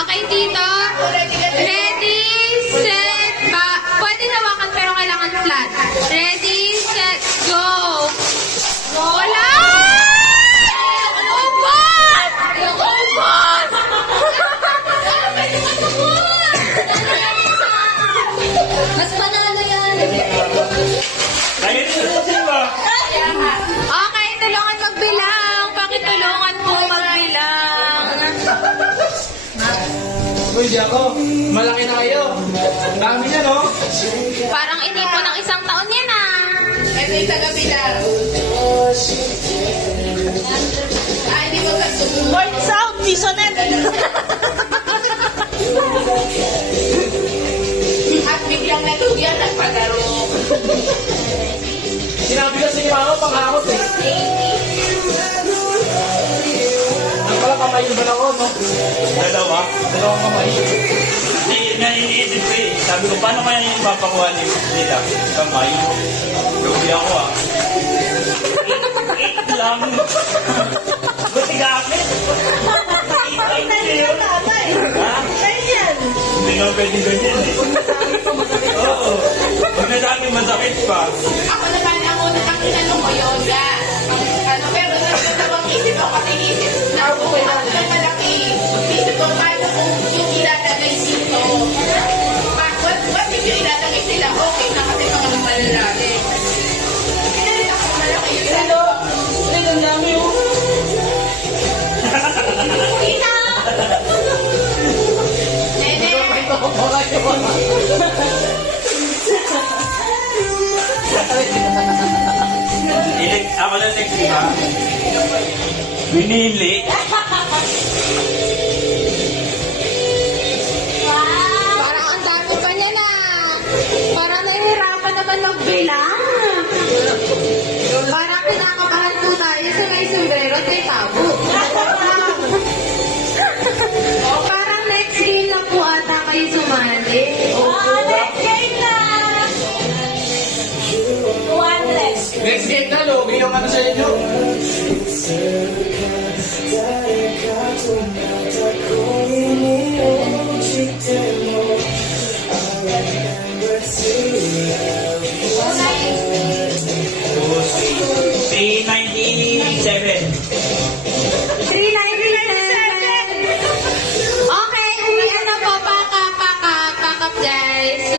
Okay, tito. Ready, set, pwede hawakan pero kailangan flat. Ready, set, go. Wala! Ubod! Ubod! Mas panalo yan. Kaya nito sa siya. Okay, tulungan magbilang. Pakitulungan po magbilang. Uy, di ako. Malaki na kayo. Dami niya, no? Parang inipon ng isang taon yan ah. Ito yung taga-bilang. Ay, di mo kasusunod. North South, Bisonet. At biglang nalugyan, nagpalaro. Sinabi kasi ni Mama, panghakot eh. Nagpala kamay yung ako, no? Dalawa. Dalawang kamay. Hindi, yun nga iniisip ko eh. Sabi ko, paano kaya yung ipapakuha nila? Kamay. Lugi ako ah. 8 lang. Buti gamit. Ay, nandiyan tatay. Ha? Nandiyan. Hindi nga pwede ganyan eh. Oo. Pag nadami masakit pa. Ako naman, ako na ang tinanong ko yun, ya. Ano, pero nagkatawang isip ako kasi isip na ako, ako na malaki. Isip ko, paano kung yung ilalagay dito? Ba't yung ilalagay sila? Okay na kasi mga malalaki. Kailan ako malaki yun? Ano? Ang dami oh. Ina! Nene! Ako na next ha. Binili. Parang ang dami pa niya na. Parang nahihirapan naman magbilang. Parang pinakabahan po tayo sa may sombrero at may tabo. Parang next game na po ata kayo sumali. Next game na. One less. Next game na, Logi yung ano sa inyo.